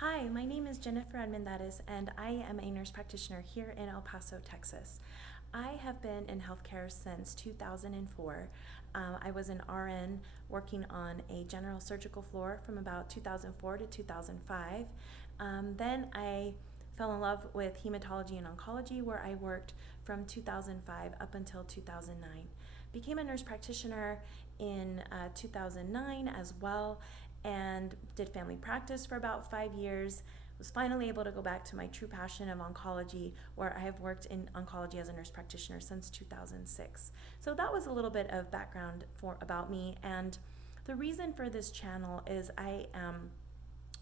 Hi, my name is Jennifer Armendariz, and I am a nurse practitioner here in El Paso, Texas. I have been in healthcare since 2004. I was an RN working on a general surgical floor from about 2004 to 2005. Then I fell in love with hematology and oncology, where I worked from 2005 up until 2009. Became a nurse practitioner in 2009 as well, and did family practice for about 5 years. Was finally able to go back to my true passion of oncology, where I have worked in oncology as a nurse practitioner since 2006. So that was a little bit of background about me, and the reason for this channel is I am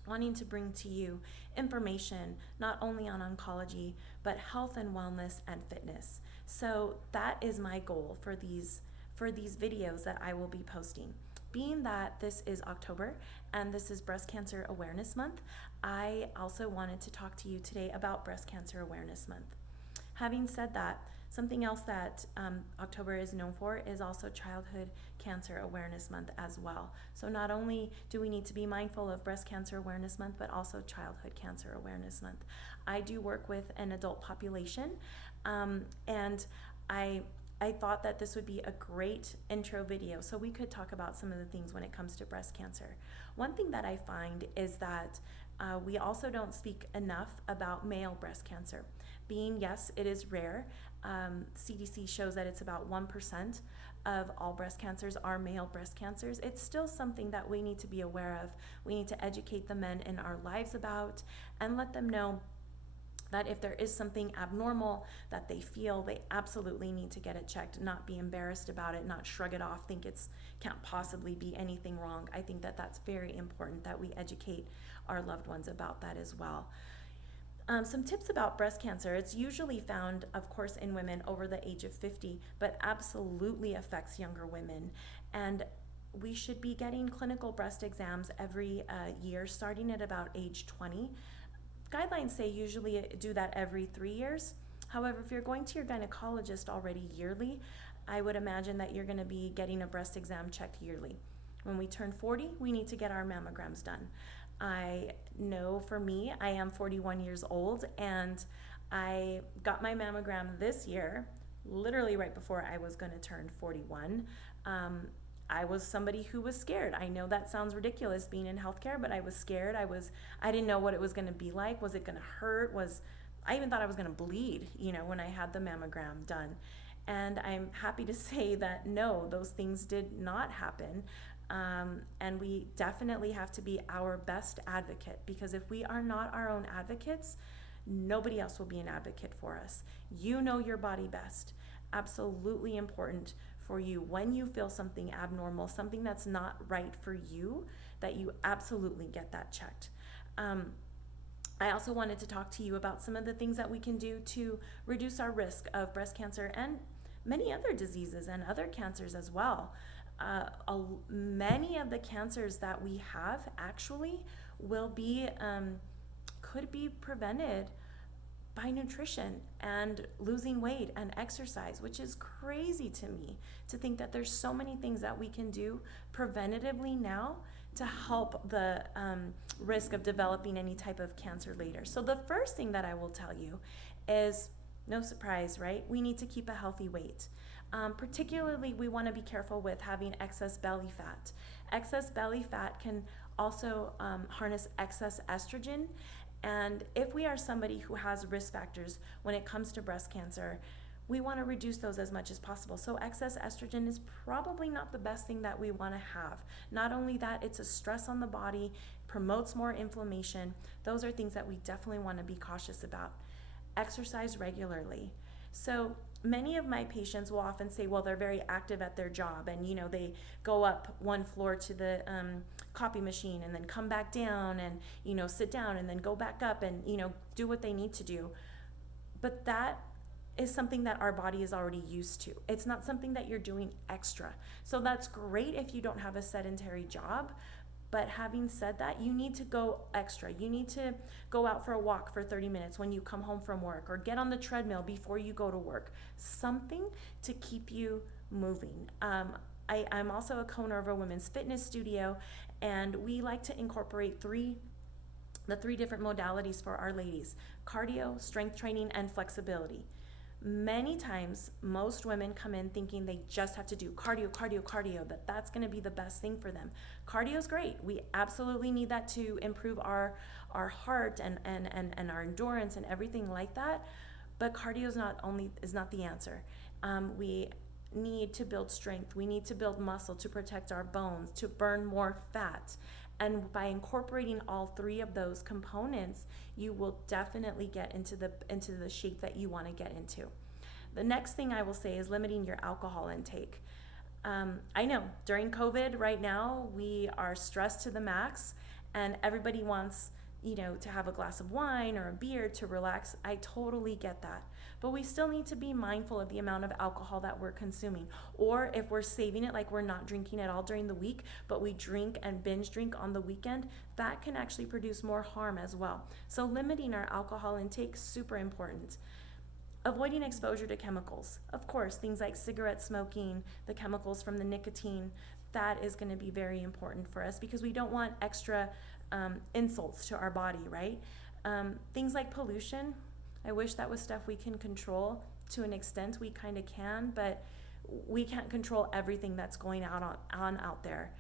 wanting to bring to you information not only on oncology, but health and wellness and fitness. So that is my goal for these videos that I will be posting. Being that this is October and this is Breast Cancer Awareness Month, I also wanted to talk to you today about Breast Cancer Awareness Month. Having said that, something else that October is known for is also Childhood Cancer Awareness Month as well. So not only do we need to be mindful of Breast Cancer Awareness Month, but also Childhood Cancer Awareness Month. I do work with an adult population, and I thought that this would be a great intro video so we could talk about some of the things when it comes to breast cancer. One thing that I find is that we also don't speak enough about male breast cancer. Being, yes, it is rare. CDC shows that it's about 1% of all breast cancers are male breast cancers. It's still something that we need to be aware of. We need to educate the men in our lives about and let them know that if there is something abnormal that they feel, they absolutely need to get it checked, not be embarrassed about it, not shrug it off, think it's can't possibly be anything wrong. I think that that's very important that we educate our loved ones about that as well. Some tips about breast cancer. It's usually found, of course, in women over the age of 50, but absolutely affects younger women. And we should be getting clinical breast exams every year, starting at about age 20. Guidelines say usually do that every 3 years. However, if you're going to your gynecologist already yearly, I would imagine that you're going to be getting a breast exam checked yearly. When we turn 40, we need to get our mammograms done. I know for me, I am 41 years old, and I got my mammogram this year, literally right before I was going to turn 41. I was somebody who was scared. I know that sounds ridiculous being in healthcare, but I was scared. I didn't know what it was going to be like. Was it going to hurt? I even thought I was going to bleed, when I had the mammogram done. And I'm happy to say that no, those things did not happen. And we definitely have to be our best advocate, because if we are not our own advocates, nobody else will be an advocate for us. You know your body best. Absolutely important for you when you feel something abnormal, something that's not right for you, that you absolutely get that checked. I also wanted to talk to you about some of the things that we can do to reduce our risk of breast cancer and many other diseases and other cancers as well. Many of the cancers that we have actually could be prevented by nutrition and losing weight and exercise, which is crazy to me to think that there's so many things that we can do preventatively now to help the risk of developing any type of cancer later. So the first thing that I will tell you is, no surprise, right? We need to keep a healthy weight. Particularly, we want to be careful with having excess belly fat. Excess belly fat can also harness excess estrogen. And if we are somebody who has risk factors when it comes to breast cancer, we want to reduce those as much as possible. So excess estrogen is probably not the best thing that we want to have. Not only that, it's a stress on the body, promotes more inflammation. Those are things that we definitely want to be cautious about. Exercise regularly. So many of my patients will often say, well, they're very active at their job, and they go up one floor to the copy machine and then come back down and sit down and then go back up and do what they need to do. But that is something that our body is already used to. It's not something that you're doing extra. So that's great if you don't have a sedentary job. But having said that, you need to go extra. You need to go out for a walk for 30 minutes when you come home from work, or get on the treadmill before you go to work. Something to keep you moving. I'm also a co-owner of a women's fitness studio, and we like to incorporate three the 3 different modalities for our ladies: cardio, strength training, and flexibility. Many times, most women come in thinking they just have to do cardio, cardio, cardio, that that's going to be the best thing for them. Cardio is great. We absolutely need that to improve our heart and our endurance and everything like that. But cardio is not the answer. We need to build strength. We need to build muscle to protect our bones, to burn more fat. And by incorporating all 3 of those components, you will definitely get into the shape that you want to get into. The next thing I will say is limiting your alcohol intake. I know during COVID right now, we are stressed to the max, and everybody wants, to have a glass of wine or a beer to relax. I totally get that. But we still need to be mindful of the amount of alcohol that we're consuming. Or if we're saving it, like we're not drinking at all during the week, but we drink and binge drink on the weekend, that can actually produce more harm as well. So limiting our alcohol intake, super important. Avoiding exposure to chemicals. Of course, things like cigarette smoking, the chemicals from the nicotine, that is going to be very important for us because we don't want extra insults to our body, right? Things like pollution, I wish that was stuff we can control. To an extent, we kind of can, but we can't control everything that's going on out there.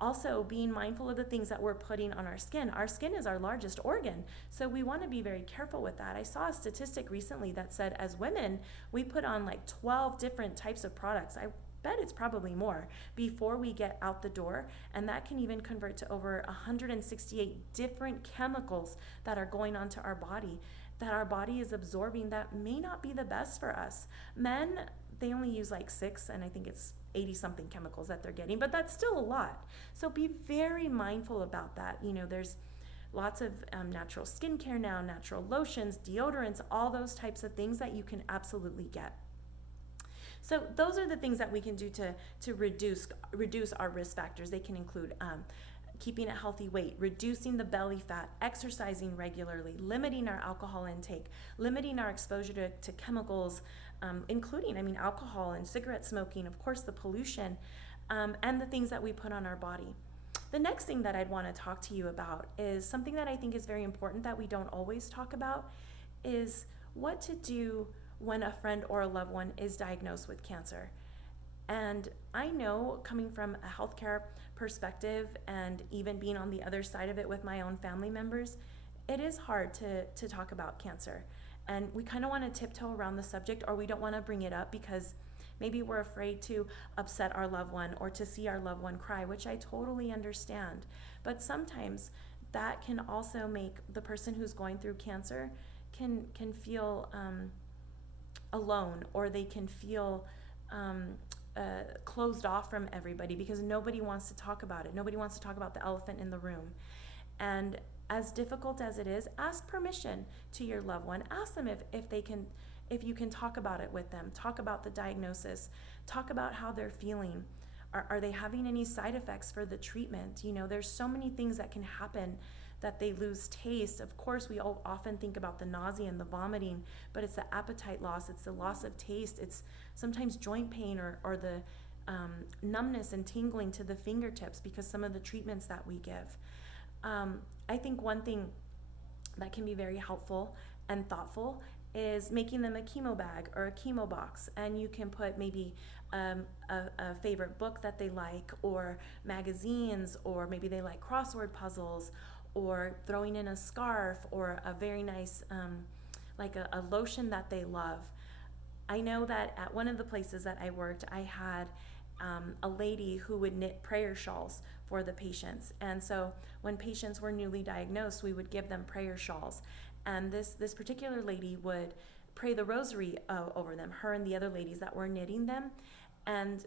Also, being mindful of the things that we're putting on our skin. Our skin is our largest organ, so we want to be very careful with that. I saw a statistic recently that said as women, we put on like 12 different types of products. I bet it's probably more before we get out the door, and that can even convert to over 168 different chemicals that are going onto our body, that our body is absorbing, that may not be the best for us. Men, they only use like 6, and I think it's 80 something chemicals that they're getting, but that's still a lot. So be very mindful about that. There's lots of natural skincare now, natural lotions, deodorants, all those types of things that you can absolutely get. So those are the things that we can do to reduce our risk factors. They can include keeping a healthy weight, reducing the belly fat, exercising regularly, limiting our alcohol intake, limiting our exposure to chemicals, including, alcohol and cigarette smoking, of course, the pollution, and the things that we put on our body. The next thing that I'd want to talk to you about is something that I think is very important that we don't always talk about, is what to do when a friend or a loved one is diagnosed with cancer. And I know, coming from a healthcare perspective and even being on the other side of it with my own family members, it is hard to talk about cancer. And we kind of want to tiptoe around the subject, or we don't want to bring it up because maybe we're afraid to upset our loved one or to see our loved one cry, which I totally understand. But sometimes that can also make the person who's going through cancer can feel alone, or they can feel closed off from everybody because nobody wants to talk about it. Nobody wants to talk about the elephant in the room. And as difficult as it is, ask permission to your loved one. Ask them if you can talk about it with them. Talk about the diagnosis. Talk about how they're feeling. Are they having any side effects for the treatment? There's so many things that can happen, that they lose taste. Of course, we all often think about the nausea and the vomiting, but it's the appetite loss, it's the loss of taste, it's sometimes joint pain or the numbness and tingling to the fingertips because some of the treatments that we give. I think one thing that can be very helpful and thoughtful is making them a chemo bag or a chemo box, and you can put maybe a favorite book that they like, or magazines, or maybe they like crossword puzzles, or throwing in a scarf, or a very nice like a lotion that they love. I know that at one of the places that I worked, I had a lady who would knit prayer shawls for the patients. And so when patients were newly diagnosed, we would give them prayer shawls. And this particular lady would pray the rosary over them, her and the other ladies that were knitting them. And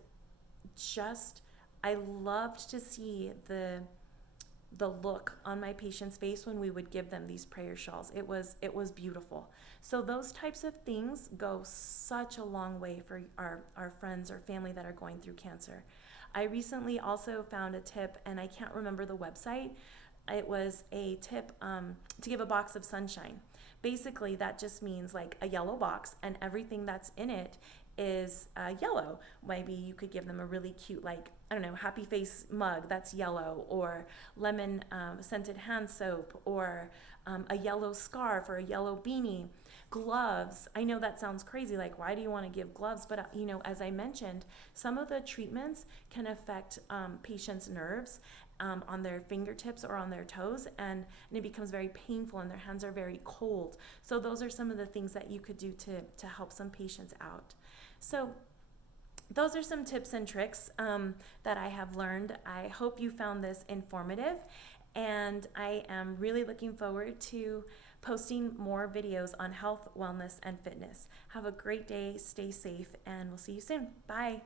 I loved to see the look on my patient's face when we would give them these prayer shawls. It was beautiful. So those types of things go such a long way for our friends or family that are going through cancer. I recently also found a tip, and I can't remember the website. It was a tip to give a box of sunshine. Basically, that just means like a yellow box, and everything that's in it is yellow. Maybe you could give them a really cute I don't know, happy face mug that's yellow, or lemon scented hand soap, or a yellow scarf or a yellow beanie. Gloves. I know that sounds crazy. Like, why do you want to give gloves? But, as I mentioned, some of the treatments can affect patients' nerves on their fingertips or on their toes, and it becomes very painful, and their hands are very cold. So those are some of the things that you could do to help some patients out. So those are some tips and tricks that I have learned. I hope you found this informative, and I am really looking forward to posting more videos on health, wellness, and fitness. Have a great day, stay safe, and we'll see you soon. Bye.